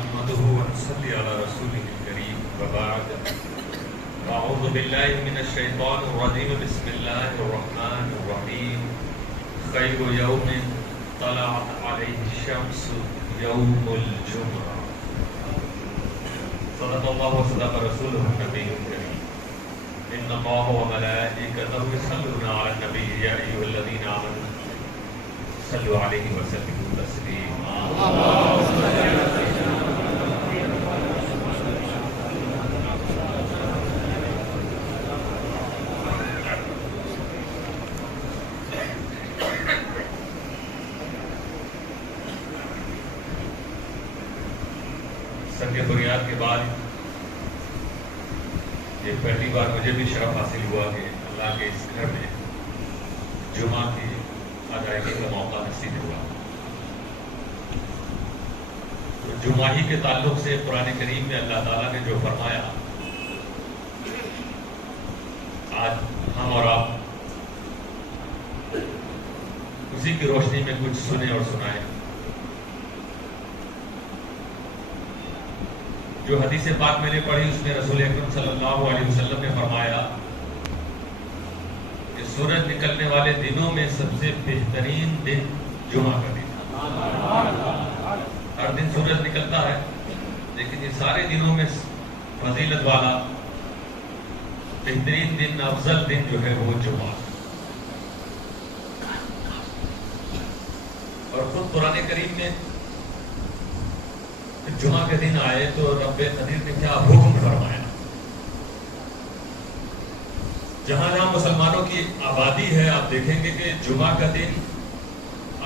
نحمده ونصلي على رسوله الكريم وبعد أعوذ بالله من الشيطان الرجيم بسم الله الرحمن الرحيم خير يوم طلعت عليه الشمس يوم الجمعة صدق الله وصدق رسوله النبي الكريم إن الله وملائكته يصلون على النبي يا أيها الذين آمنوا صلوا عليه وسلموا تسليما سنگ بنیاد کے بعد یہ پہلی بار مجھے بھی شرف حاصل ہوا کہ اللہ کے اس گھر میں جمعہ کی ادائیگی کا موقع نصیب ہوا. تو جمعہ ہی کے تعلق سے قرآن کریم میں اللہ تعالیٰ نے جو فرمایا آج ہم اور آپ اسی کی روشنی میں کچھ سنیں اور سنائیں. جو حدیث پاک میں نے پڑھی اس میں رسول اکرم صلی اللہ علیہ وسلم نے فرمایا کہ سورج نکلنے والے دنوں میں سب سے بہترین دن جمعہ کا دن. ہر دن سورج نکلتا ہے لیکن یہ سارے دنوں میں فضیلت والا بہترین دن افضل دن جو ہے وہ جمعہ. اور خود قرآن کریم میں جمعہ کے دن آئے تو رب قدیر نے کیا حکم فرمایا. جہاں جہاں مسلمانوں کی آبادی ہے آپ دیکھیں گے کہ جمعہ کا دن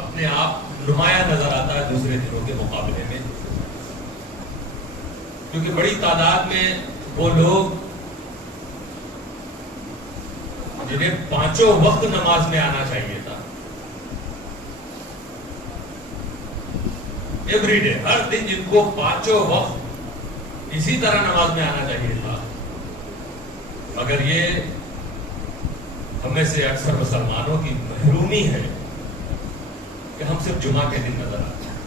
اپنے آپ نمایاں نظر آتا ہے دوسرے دنوں کے مقابلے میں, کیونکہ بڑی تعداد میں وہ لوگ جنہیں پانچوں وقت نماز میں آنا چاہیے تھا, ایوری ڈے ہر دن جن کو پانچوں وقت اسی طرح نماز میں آنا چاہیے تھا, مگر یہ ہمیں سے اکثر مسلمانوں کی محرومی ہے کہ ہم صرف جمعہ کے دن نظر آتے ہیں.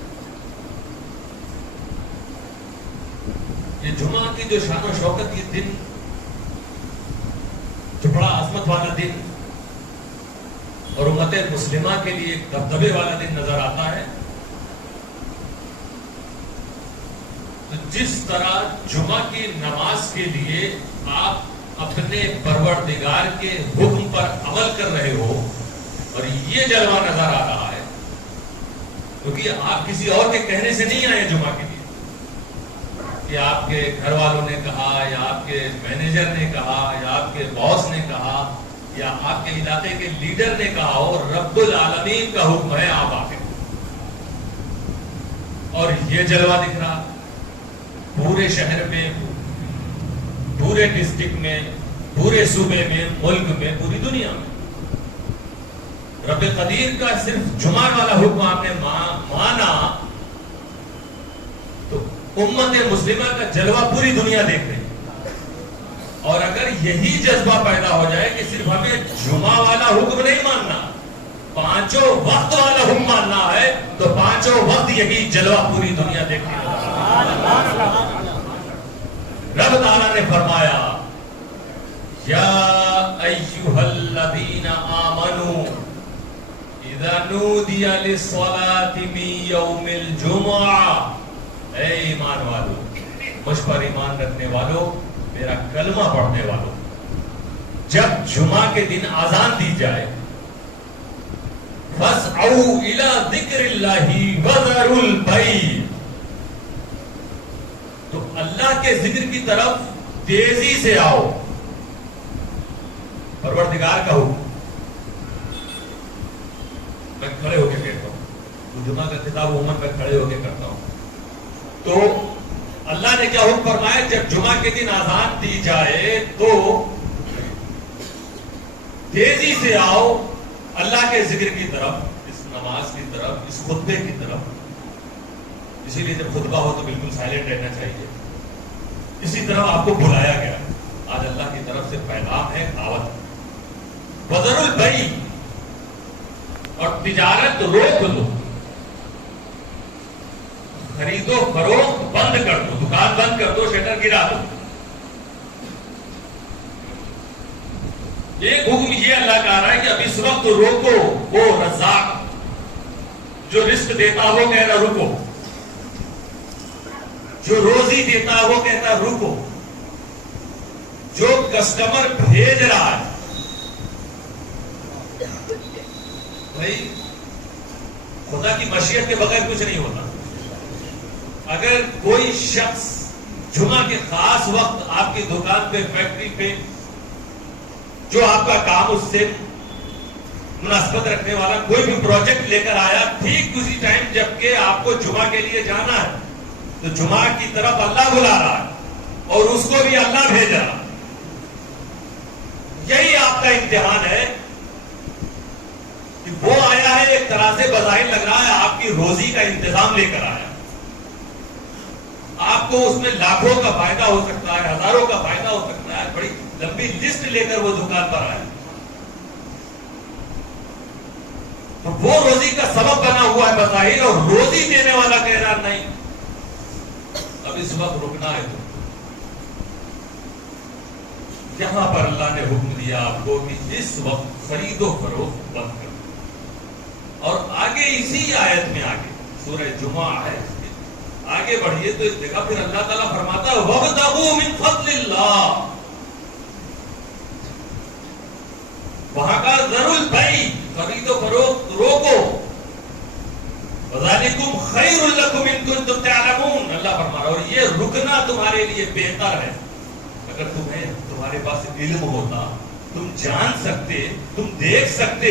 یہ جمعہ کی جو شان و شوکت کی دن, جو بڑا عظمت والا دن اور امت مسلمہ کے لیے ایک دبدبے والا دن نظر آتا ہے, تو جس طرح جمعہ کی نماز کے لیے آپ اپنے پروردگار کے حکم پر عمل کر رہے ہو اور یہ جلوہ نظر آ رہا ہے, کیونکہ آپ کسی اور کے کہنے سے نہیں آئے جمعہ کے لیے کہ آپ کے گھر والوں نے کہا یا آپ کے مینیجر نے کہا یا آپ کے باس نے کہا یا آپ کے علاقے کے لیڈر نے کہا ہو, رب العالمین کا حکم ہے آپ آتے اور یہ جلوہ دکھ رہا پورے شہر میں, پورے ڈسٹرکٹ میں, پورے صوبے میں, ملک میں, پوری دنیا میں. رب قدیر کا صرف جمعہ والا حکم آپ نے مانا تو امت مسلمہ کا جلوہ پوری دنیا دیکھ رہی. اور اگر یہی جذبہ پیدا ہو جائے کہ صرف ہمیں جمعہ والا حکم نہیں ماننا, پانچوں وقت والا حکم ماننا ہے, تو پانچوں وقت یہی جلوہ پوری دنیا دیکھ رہی. رب تعالیٰ نے فرمایا یا ایھا الذین آمنوا اذا نودی للصلاۃ من یوم الجمعہ, اے ایمان والو, مجھ پر ایمان رکھنے والو, میرا کلمہ پڑھنے والو, جب جمعہ کے دن اذان دی جائے فاسعوا الی ذکر اللہ وذروا البیع, تو اللہ کے ذکر کی طرف تیزی سے آؤ. پروردگار کا حکم میں کھڑے ہو کے کہتا ہوں, جمعہ کا خطاب عموماً میں کھڑے ہو کے کرتا ہوں. تو اللہ نے کیا حکم فرمایا, جب جمعہ کے دن اذان دی جائے تو تیزی سے آؤ اللہ کے ذکر کی طرف, اس نماز کی طرف, اس خطبے کی طرف. اسی لیے جب خطبہ ہو تو بالکل سائلنٹ رہنا چاہیے. اسی طرح آپ کو بلایا گیا, آج اللہ کی طرف سے پیغام ہے, دعوت. وذروا البیع, اور تجارت روک دو, خرید و فروخت بند کر دو، دکان بند کر دو، شٹر گرا دو. ایک حکم یہ اللہ کا آ رہا ہے کہ اب اس وقت روکو. وہ رزاق جو رزق دیتا وہ کہہ رہا رکو، جو روزی دیتا وہ کہتا رکو، جو کسٹمر بھیج رہا ہے. بھائی خدا کی مشیت کے بغیر کچھ نہیں ہوتا. اگر کوئی شخص جمعہ کے خاص وقت آپ کی دکان پہ، فیکٹری پہ، جو آپ کا کام اس سے مناسبت رکھنے والا کوئی بھی پروجیکٹ لے کر آیا، ٹھیک اسی ٹائم جبکہ آپ کو جمعہ کے لیے جانا ہے، تو جمعہ کی طرف اللہ بلا رہا ہے اور اس کو بھی اللہ بھیج رہا. یہی آپ کا امتحان ہے کہ وہ آیا ہے، ایک طرح سے بظاہر لگ رہا ہے آپ کی روزی کا انتظام لے کر آیا. آپ کو اس میں لاکھوں کا فائدہ ہو سکتا ہے، ہزاروں کا فائدہ ہو سکتا ہے. بڑی لمبی لسٹ لے کر وہ دکان پر آیا، تو وہ روزی کا سبب بنا ہوا ہے بظاہر، اور روزی دینے والا کہہ رہا نہیں اب اس وقت رکنا ہے. تو یہاں پر اللہ نے حکم دیا آپ کو کہ اس وقت خرید و فروخت بند کرو. اور آگے اسی آیت میں آگے سورہ جمعہ ہے، آگے بڑھیے تو ایک جگہ پھر اللہ تعالیٰ فرماتا ہے وَابْتَغُوا مِن فَضْلِ اللَّهِ. وہاں کا ضرور بھائی خرید و فروخت روکو. وَذَلِكُمْ خَيْرٌ لَكُمْ إِن كُنتُمْ تَعْلَمُونَ. اللہ فرما رہا ہے اور یہ رکنا تمہارے لیے بہتر ہے. اگر تمہارے پاس علم ہوتا، تم جان سکتے، تم دیکھ سکتے،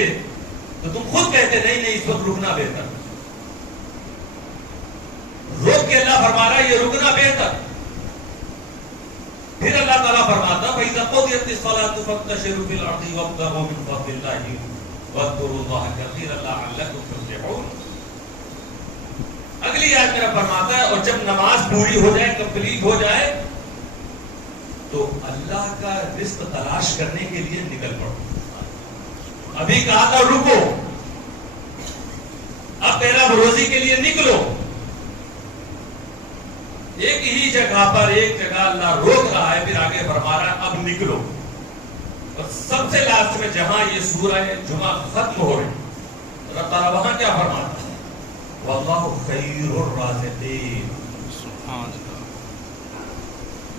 تو تم خود کہتے نہیں اس وقت رکنا بہتر. روک کے اللہ فرما رہا ہے یہ رکنا بہتر. پھر اللہ تعالیٰ فرماتا فَإِذَا قُضِيَتِ الصَّلَاةُ فَانتَشِرُوا فِي الْأَرْضِ وَابْتَغُوا مِن فَضْلِ اللَّهِ وَاذْكُرُوا اللَّهَ كَثِيرًا لَعَلَّكُمْ تُفْلِحُونَ. اگلی آیت میرا فرماتا ہے اور جب نماز پوری ہو جائے، کمپلیٹ ہو جائے، تو اللہ کا رزق تلاش کرنے کے لیے نکل پڑو. ابھی کہا تھا رکو، اب پہلا روزی کے لیے نکلو. ایک ہی جگہ پر ایک جگہ اللہ روک رہا ہے، پھر آگے فرما رہا ہے اب نکلو. اور سب سے لاسٹ میں جہاں یہ سورہ جمعہ ختم ہو رہی، اللہ تعالیٰ وہاں کیا فرماتا ہے وَاللَّهُ خَيْرُ الرَّازِقِينَ.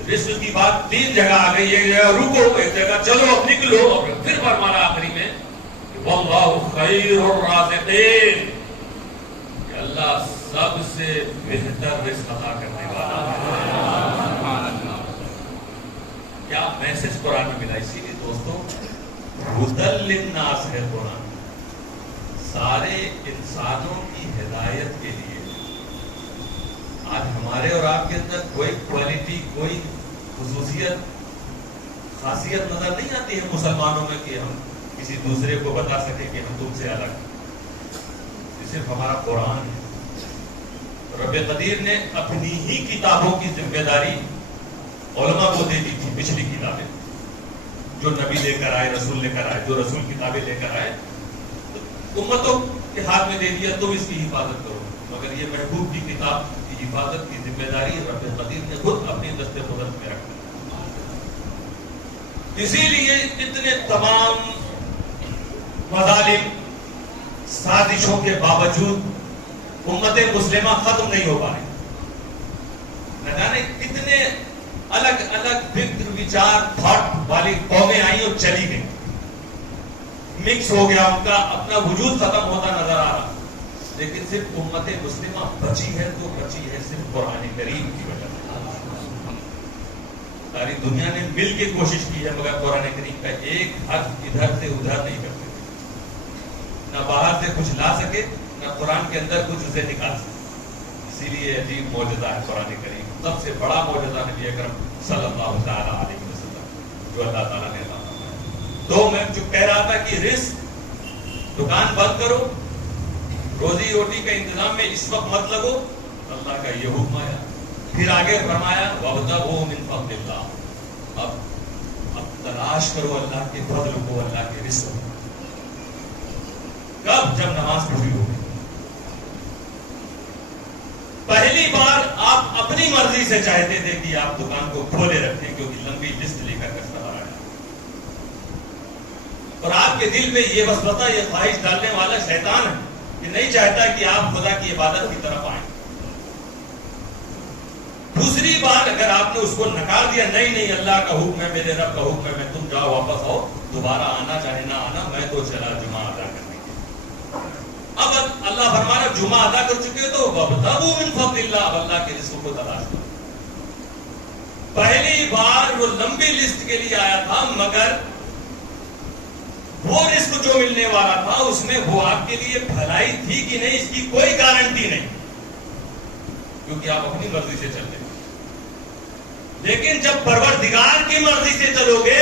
رزق کی بات تین جگہ آ گئی. ایک جگہ رکو، ایک جگہ چلو اب نکلو، اور پھر فرمانا آخری میں وَاللَّهُ خَيْرُ الرَّازِقِينَ. کہ اللہ سب سے بہتر رزق عطا کرنے والا ہے. کیا میسج قرآن میں ملا. اسی لیے دوستو ہدی للناس ہے قرآن، سارے انسانوں کی ہدایت کے لیے. آج ہمارے اور آپ کے اندر کوئی کوالٹی، کوئی خصوصیت، خاصیت نظر نہیں آتی ہے مسلمانوں میں کہ ہم کسی دوسرے کو بتا سکیں کہ ہم تم سے الگ. یہ صرف ہمارا قرآن ہے. رب قدیر نے اپنی ہی کتابوں کی ذمہ داری علماء کو دے دی تھی. پچھلی کتابیں جو نبی لے کر آئے، رسول لے کر آئے، جو رسول کتابیں لے کر آئے، امتوں کے ہاتھ میں دے دیا تم اس کی حفاظت کرو. مگر یہ محبوب کی کتاب کی حفاظت کی ذمہ داری رب قدیر نے خود اپنی دست قدرت میں رکھا. اسی لیے اتنے تمام مظالم، سازشوں کے باوجود امت مسلمہ ختم نہیں ہو پائے. نہ جانے کتنے الگ الگ فکر، وچار، تھاٹ والی قومیں آئیں اور چلی گئیں. مکس ہو گیا، ان کا اپنا وجود ختم ہوتا نظر آ رہا. لیکن صرف امت مسلمہ بچی ہے تو بچی ہے صرف قرآن کریم کی وجہ سے. ساری دنیا نے مل کے کوشش کی ہے، مگر قرآن کریم کا ایک حرف ادھر سے ادھر نہیں کر سکے. نہ باہر سے کچھ لا سکے، نہ قرآن کے اندر کچھ اسے نکال سکے. اسی لیے عجیب معجزہ ہے قرآن کریم. سب سے بڑا معجزہ نبی اکرم صلی اللہ تعالیٰ علیہ وسلم جو اللہ تعالیٰ نے عطا فرمایا. تو میں جو کہہ رہا تھا کہ رزق دکان بند کرو، روزی روٹی کا انتظام میں اس وقت مت لگو. اللہ کا یہ حکم آیا. پھر آگے فرمایا وَابْتَغُوا مِن فَضْلِ اللَّهِ. اب تلاش کرو اللہ کے فضل کو، اللہ کے رزق کو. کب؟ جب نماز پوری ہو گئی. پہلی بار آپ اپنی مرضی سے چاہتے تھے کہ آپ دکان کو کھولے رکھیں کیونکہ لمبی لسٹ لے کر کسٹمر آیا، اور آپ کے دل میں یہ وسوسہ، یہ خواہش ڈالنے والا شیطان ہے کہ نہیں چاہتا کہ آپ خدا کی عبادت کی طرف آئیں۔ دوسری بار اگر آپ نے اس کو نکار دیا، نہیں اللہ کا حکم ہے، میرے رب کا حکم ہے، میں تم جاؤ واپس آؤ، دوبارہ آنا چاہے نہ آنا، میں تو چلا جمعہ ادا کرنے کے۔ اب اللہ فرمانا جمعہ ادا کر چکے تو وابتغوا من فضل اللہ، اب اللہ کے رزق کو تلاش کرو۔ پہلی بار وہ لمبی لسٹ کے لیے آیا تھا، مگر وہ رزق جو ملنے والا تھا اس میں وہ آپ کے لیے بھلائی تھی کہ نہیں، اس کی کوئی گارنٹی نہیں، کیونکہ آپ اپنی مرضی سے چلتے۔ لیکن جب پروردگار کی مرضی سے چلو گے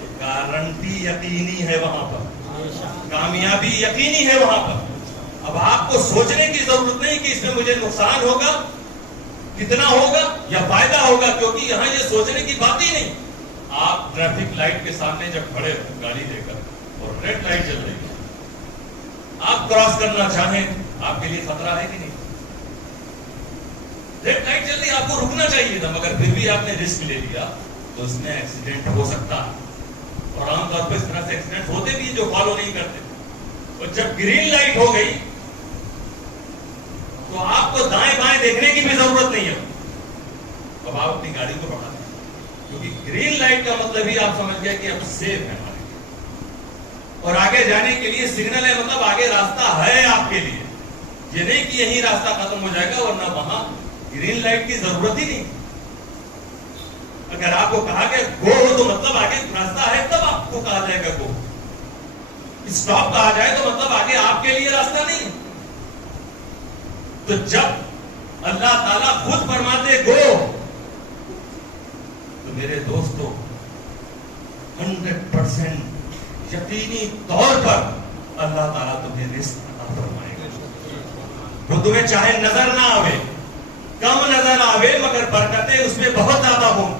تو گارنٹی یقینی ہے، وہاں پر کامیابی یقینی ہے وہاں پر۔ اب آپ کو سوچنے کی ضرورت نہیں کہ اس میں مجھے نقصان ہوگا، کتنا ہوگا یا فائدہ ہوگا، کیونکہ یہاں یہ سوچنے کی بات ہی نہیں۔ آپ ٹریفک لائٹ کے سامنے جب کھڑے ہو گاڑی لے کر اور ریڈ لائٹ چل رہی ہے، آپ کراس کرنا چاہیں، آپ کے لیے خطرہ ہے کہ نہیں؟ ریڈ لائٹ چل رہی، آپ کو رکنا چاہیے تھا، مگر پھر بھی آپ نے رسک لے لیا تو اس میں ایکسیڈنٹ ہو سکتا ہے، اور عام طور پہ اس طرح سے ایکسیڈنٹ ہوتے بھی جو فالو نہیں کرتے۔ اور جب گرین لائٹ ہو گئی تو آپ کو دائیں بائیں دیکھنے کی بھی ضرورت نہیں ہے، اب آپ اپنی گاڑی کو بڑھا دیں، کیونکہ گرین لائٹ کا مطلب ہی آپ سمجھ گئے کہ اب سیف ہے ہمارے لیے، اور آگے جانے کے لیے سگنل ہے، مطلب آگے راستہ ہے آپ کے لیے، یہ نہیں کہ یہی راستہ ختم ہو جائے گا، ورنہ وہاں گرین لائٹ کی ضرورت ہی نہیں۔ اگر آپ کو کہا کہ گو ہو تو مطلب آگے راستہ ہے، تب آپ کو کہا جائے گا گو۔ اسٹاپ کہا جائے تو مطلب آگے آپ کے لیے راستہ نہیں۔ تو جب اللہ تعالیٰ خود فرماتے گو، تو میرے دوستو 100% یقینی طور پر اللہ تعالیٰ تمہیں رزق عطا فرمائے گا۔ وہ تمہیں چاہے نظر نہ آوے، کم نظر آوے، مگر برکتیں اس میں بہت زیادہ ہوں۔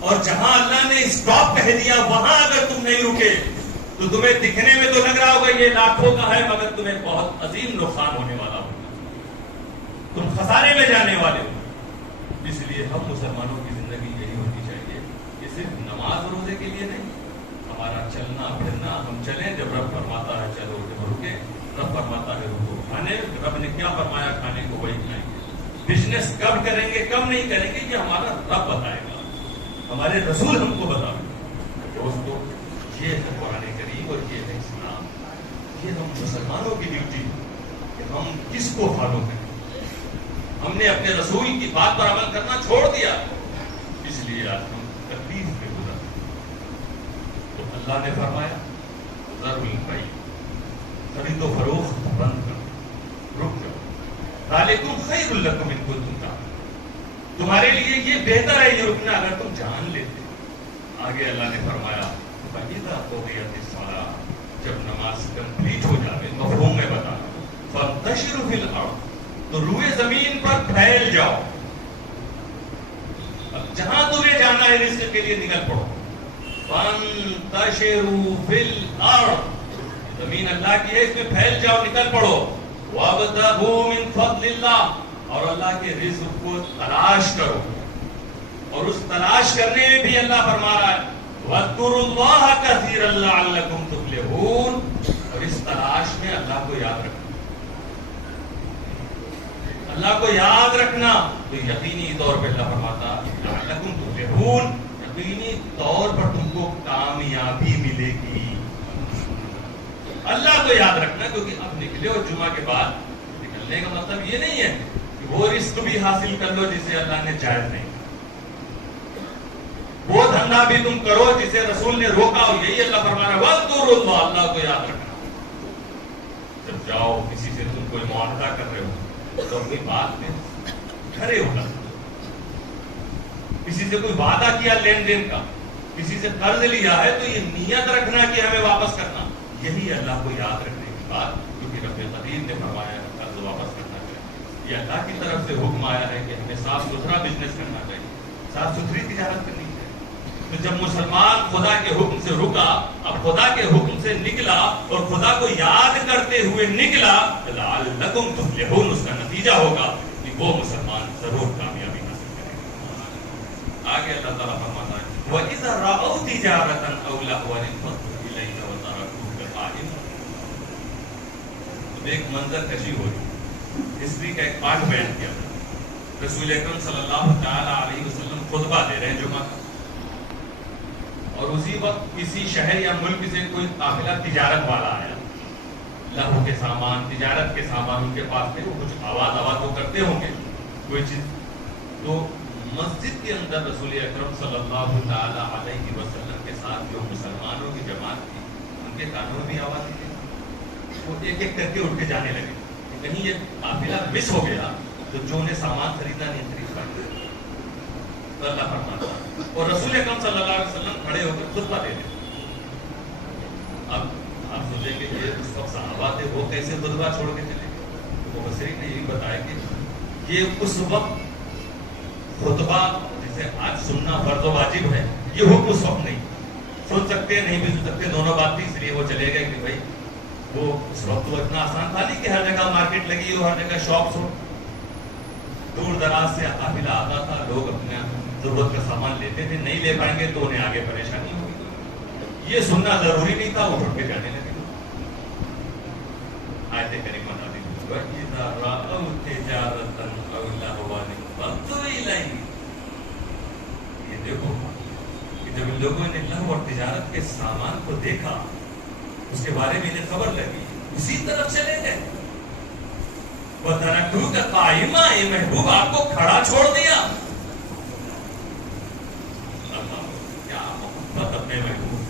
اور جہاں اللہ نے اسٹاپ کہہ دیا وہاں اگر تم نہیں رکے تو تمہیں دکھنے میں تو لگ رہا ہوگا یہ لاکھوں کا ہے، مگر تمہیں بہت عظیم نقصان ہونے والا ہوگا، تم خسارے میں جانے والے ہو۔ اس لیے ہم مسلمانوں کی زندگی یہی ہونی چاہیے کہ صرف نماز روزے کے لیے نہیں، ہمارا چلنا پھرنا، ہم چلیں جب رب فرماتا ہے چلو، جب رکے رب فرماتا ہے رکو، کھانے رب نے کیا فرمایا کھانے کو وہی کھائیں گے، بزنس کب کریں گے کب نہیں کریں گے یہ ہمارا رب بتائے گا، ہمارے رسول ہم کو بتائے گا۔ دوستو یہ ہے قرآن کریم اور یہ ہے اسلام، یہ ہم مسلمانوں کی ڈیوٹی ہے کہ ہم کس کو فالو کریں۔ ہم نے اپنے رسول کی بات پر عمل کرنا چھوڑ دیا، اس لیے آج ہم تکلیف میں گزر۔ تو اللہ نے فرمایا ذروا البیع، خرید و فروخت بند کرو، رک جاؤ، ذالکم خیر لکم ان کنتم تعلمون، تمہارے لیے یہ بہتر ہے یہ رکنا اگر تم جان لیتے۔ آگے اللہ نے فرمایا فَإِذَا قُضِيَتِ الصَّلَاةُ، جب نماز کمپلیٹ ہو جائے، مفہوم میں بتا، فَانتَشِرُوا فِي الْأَرْضِ، تو روئے زمین پر پھیل جاؤ، اب جہاں تمہیں جانا ہے رزق کے لیے نکل پڑو۔ فَانتَشِرُوا فِي الْأَرْضِ، زمین اللہ کی ہے، اس میں پھیل جاؤ، نکل پڑو۔ وَابْتَغُوا مِن فَضْلِ اللَّهِ، اور اللہ کے رزق کو تلاش کرو، اور اس تلاش کرنے میں بھی اللہ فرما رہا ہے وَاذْكُرُوا اللَّهَ كَثِيرًا لَعَلَّكُمْ تُفْلِحُونَ، اور اس تلاش میں اللہ کو یاد رکھنا، اللہ کو یاد رکھنا، تو یقینی طور پہ اللہ فرماتا لَعَلَّكُمْ تُفْلِحُونَ، یقینی طور پر تم کو کامیابی ملے گی۔ اللہ کو یاد رکھنا، کیونکہ اب نکلے اور جمعہ کے بعد نکلنے کا مطلب یہ نہیں ہے کہ وہ رزق بھی حاصل کر لو جسے اللہ نے جائز نہیں، وہ دھندا بھی تم کرو جسے رسول نے روکا، اور یہی اللہ فرما رہا ہے وَاذْكُرُوا اللَّهَ، اللہ کو یاد رکھنا۔ جب جاؤ کسی سے تم کوئی معاہدہ کر رہے ہو تو اپنی بات میں کھڑے ہونا، کسی سے کوئی وعدہ کیا لین دین کا، کسی سے قرض لیا ہے تو یہ نیت رکھنا کہ ہمیں واپس کرنا، یہی اللہ کو یاد رکھنے کی بات، کیونکہ رب قدیر نے فرمایا ہے قرض واپس کرنا چاہیے، یہ اللہ کی طرف سے حکم آیا ہے کہ ہمیں صاف ستھرا بزنس کرنا چاہیے، صاف ستھری تجارت کرنی چاہیے۔ تو جب مسلمان خدا کے حکم سے رکا، اب خدا کے حکم سے نکلا اور خدا کو یاد کرتے ہوئے نکلا، لعلکم تفلحون، اس کا نتیجہ ہوگا کہ وہ مسلمان ضرور کامیابی حاصل کرے گا۔ آگے اللہ تعالیٰ فرماتا ہے وَإِذَا رَأَوْا تِجَارَةً أَوْ لَهْوًا انفَضُّوا إِلَيْكَ وَتَرَكُوكَ قَائِمًا۔ اب ایک منظر کشی ہو رہی، ہسٹری کا ایک پارٹ بیان کیا تھا۔ رسول اکرم صلی اللہ تعالی علیہ وسلم خطبہ دے رہے ہیں جمعہ کا، اور اسی وقت کسی شہر یا ملک سے کوئی قافلہ تجارت والا آیا، لہو کے سامان، تجارت کے سامان ان کے پاس تھے، وہ کچھ آواز تو کرتے ہوں گے کوئی چیز، تو مسجد کے اندر رسول اکرم صلی اللہ تعالی علیہ وسلم کے ساتھ جو مسلمانوں کی جماعت تھی ان کے کانوں میں بھی آواز تھی، وہ ایک ایک کر کے اٹھ کے جانے لگے، کہیں یہ قافلہ مس ہو گیا تو جو انہیں سامان خریدنا نہیں خرید پائے۔ تو اللہ فرماتا ہے، اور رسول اکرم صلی اللہ علیہ وسلم کھڑے ہو کر خطبہ دے رہے۔ اب آپ سوچیں کہ یہ اس وقت صحابہ تھے، وہ کیسے خطبہ چھوڑ کے چلے گئے؟ تو مفسرین نے یہی بتایا کہ یہ اس وقت خطبہ جسے آج سننا فرض و واجب ہے، یہ حکم اس وقت نہیں، سن سکتے نہیں بھی سن سکتے، دونوں بات تھی، اس لیے وہ چلے گئے کہ بھائی وہ اس وقت وہ اتنا آسان تھا نہیں کہ ہر جگہ مارکیٹ لگی ہو، ہر جگہ شاپس ہو، دور دراز سے قافلہ آتا تھا، لوگ اپنا ضرورت کا سامان لیتے تھے، نہیں لے پائیں گے تو انہیں آگے پریشانی ہوگی، یہ سننا ضروری نہیں تھا، وہ اٹھ کے جانے لگے۔ آیت کریمہ نازل ہوئی وَإِذَا رَأَوْا تِجَارَةً أَوْ لَهْوًا انفَضُّوا إِلَيْهَا۔ یہ دیکھو کہ جب ان لوگوں نے لہو اور تجارت کے سامان کو دیکھا، اس کے بارے میں انہیں خبر لگی، اسی طرف چلے گئے۔ وَتَرَكُوكَ قَائِمًا، یہ محبوب آپ کو کھڑا چھوڑ دیا۔ کیا محبت اپنے محبوب،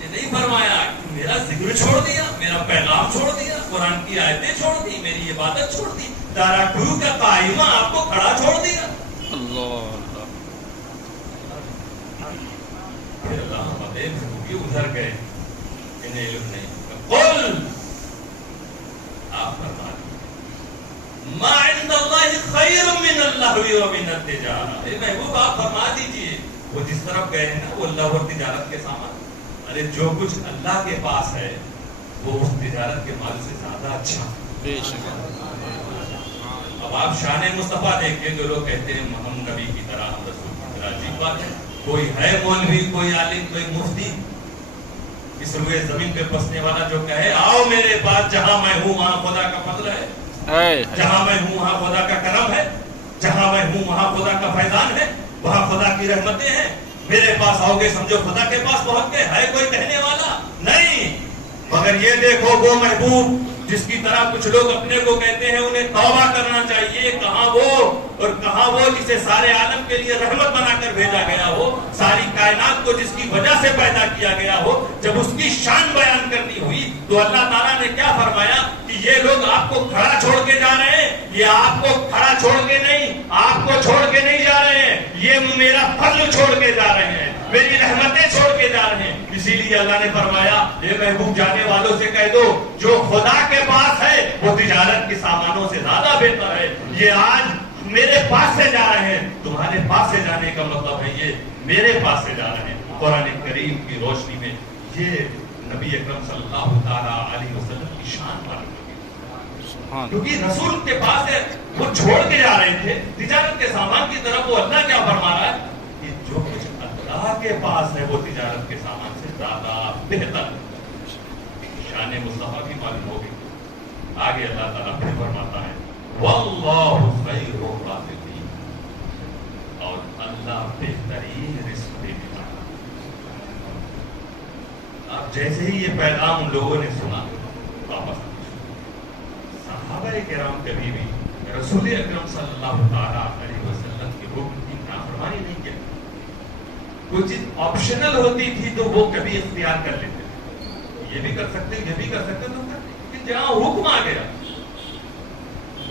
یہ نہیں فرمایا کہ میرا ذکر چھوڑ دیا، میرا پیغام چھوڑ دیا، قرآن کی آیتیں چھوڑ دی، میری عبادت چھوڑ دی، تَرَكُوكَ قَائِمًا، آپ کو کھڑا چھوڑ دیا۔ اللہ پھر اللہ محبوبی ادھر گئے، انہیں علم نہیں، قل آپ فرما ما عند اللہ خیر من اللہو ومن التجارہ، اے محبوب آپ فرما دیجئے، وہ جس طرف گئے ہیں نا وہ اللہ اور تجارت کے سامان، ارے جو کچھ اللہ کے پاس ہے وہ اس تجارت کے مال سے زیادہ اچھا۔ اب آپ شان مصطفیٰ دیکھیں جو لوگ کہتے ہیں ہم نبی کی طرح، ہم رسول کی طرح، عجیب بات ہے، کوئی ہے مولوی، کوئی عالم، کوئی مفتی اس روئے زمین پہ بسنے والا جو کہے آؤ میرے پاس، جہاں میں ہوں وہاں خدا کا فضل ہے، جہاں میں ہوں وہاں خدا کا کرم ہے، جہاں میں ہوں وہاں خدا کا فیضان ہے، وہاں خدا کی رحمتیں ہیں، میرے پاس آؤ گے سمجھو خدا کے پاس پہنچ گئے، ہے کوئی کہنے والا نہیں؟ مگر یہ دیکھو وہ محبوب جس کی طرح کچھ لوگ اپنے کو کہتے ہیں، انہیں توبہ کرنا چاہیے، کہاں وہ اور کہاں وہ جسے سارے عالم کے لیے رحمت بنا کر بھیجا گیا ہو، ساری کائنات کو جس کی وجہ سے پیدا کیا گیا ہو، جب اس کی شان بیان کرنی ہوئی تو اللہ تعالیٰ نے کیا فرمایا کہ یہ لوگ آپ کو کھڑا چھوڑ کے جا رہے ہیں، یہ آپ کو کھڑا چھوڑ کے نہیں، آپ کو چھوڑ کے نہیں جا رہے ہیں، یہ میرا فضل چھوڑ کے جا رہے ہیں، میری رحمتیں چھوڑ کے جا رہے ہیں۔ اسی لیے اللہ نے فرمایا یہ محبوب جانے والوں سے کہہ دو جو خدا کے پاس ہے وہ تجارت کے سامانوں سے زیادہ بہتر ہے، یہ آج میرے پاس سے جا رہے ہیں، تمہارے پاس سے جانے کا مطلب ہے یہ میرے پاس سے جا رہے ہیں۔ قرآن کریم کی روشنی میں یہ نبی اکرم صلی اللہ تعالی علیہ وسلم کی شان معلوم ہوگی، کیونکہ رسول کے پاس ہے، وہ چھوڑ کے جا رہے تھے تجارت کے سامان کی طرف، وہ اللہ کیا فرما رہا ہے کہ جو کچھ اللہ کے پاس ہے وہ تجارت کے سامان سے زیادہ بہتر ہے۔ شان مصطفیٰ کی معلوم ہوگی۔ آگے اللہ تعالیٰ پھر فرماتا ہے واللہ خیر الرازقین، اور اللہ بہترین رزق دینے والا۔ اب جیسے ہی یہ پیغام ان لوگوں نے سنا واپس صحابہ کرام کبھی بھی رسول اکرم صلی اللہ تعالی علیہ وسلم کے حکم کی نافرمانی نہیں کی، کوئی چیز آپشنل ہوتی تھی تو وہ کبھی اختیار کر لیتے تھے، یہ بھی کر سکتے یہ بھی کر سکتے تو کرتے، لیکن جہاں حکم آ گیا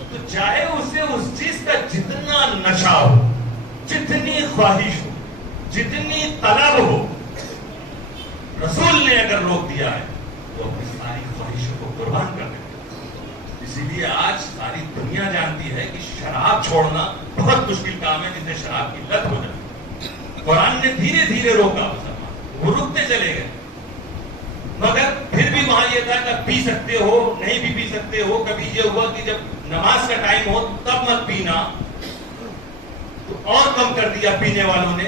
تو چاہے اسے اس چیز کا جتنا نشہ ہو، جتنی خواہش ہو، جتنی طلب ہو، رسول نے اگر روک دیا ہے وہ اپنی ساری خواہشوں کو قربان کر دیتے۔ اسی لیے آج ساری دنیا جانتی ہے کہ شراب چھوڑنا بہت مشکل کام ہے، جسے شراب کی لت ہو جائے۔ قرآن نے دھیرے دھیرے روکا مسلمان، وہ رکتے چلے گئے، مگر پھر بھی وہاں یہ تھا کہ پی سکتے ہو نہیں بھی پی سکتے ہو. کبھی یہ ہوا کہ جب نماز کا ٹائم ہو تب مت پینا, تو اور کم کر دیا پینے والوں نے,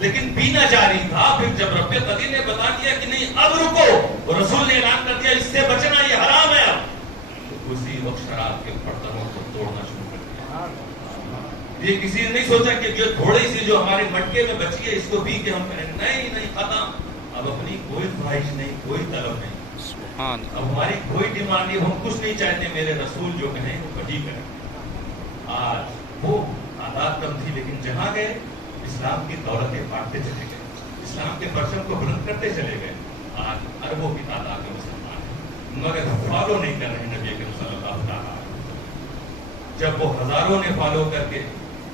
لیکن پینا جاری تھا. پھر جب رب قدیر نے بتا دیا کہ نہیں اب رکو, رسول نے اعلان کر دیا اس سے بچنا یہ حرام ہے, اب تو اسی وقت شراب کے برتنوں کو توڑنا شروع کر دیا. یہ کسی نے نہیں سوچا کہ یہ تھوڑی سی جو ہمارے مٹکے میں بچی ہے اس کو پی کے ہم کریں, نہیں ختم. اب اپنی کوئی خواہش نہیں, کوئی طلب نہیں, اب ہماری کوئی ڈیمانڈ نہیں, ہم کچھ نہیں چاہتے, میرے رسول جو کہیں وہ وہی کریں. آج وہ آداب کم تھی لیکن جہاں گئے اسلام کی دولتیں بانٹتے چلے گئے, اسلام کے پرچم کو بلند کرتے چلے گئے. آج اربوں کی تعداد میں مسلمان ہیں مگر فالو نہیں کر رہے نبی کریم صلی اللہ علیہ وسلم. جب وہ ہزاروں نے فالو کر کے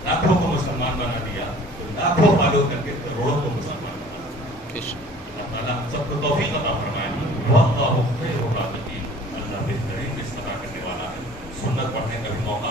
لاکھوں کو مسلمان بنا دیا, تو لاکھوں فالو کر کے کروڑوں کو مسلمان بنا دیا. اللہ تعالیٰ ہم سب کو توفیق عطا فرمائے. واللہ خیر الرازقین, اللہ بہترین رزق عطا کرنے والا ہے. سنت پڑھنے کا بھی موقع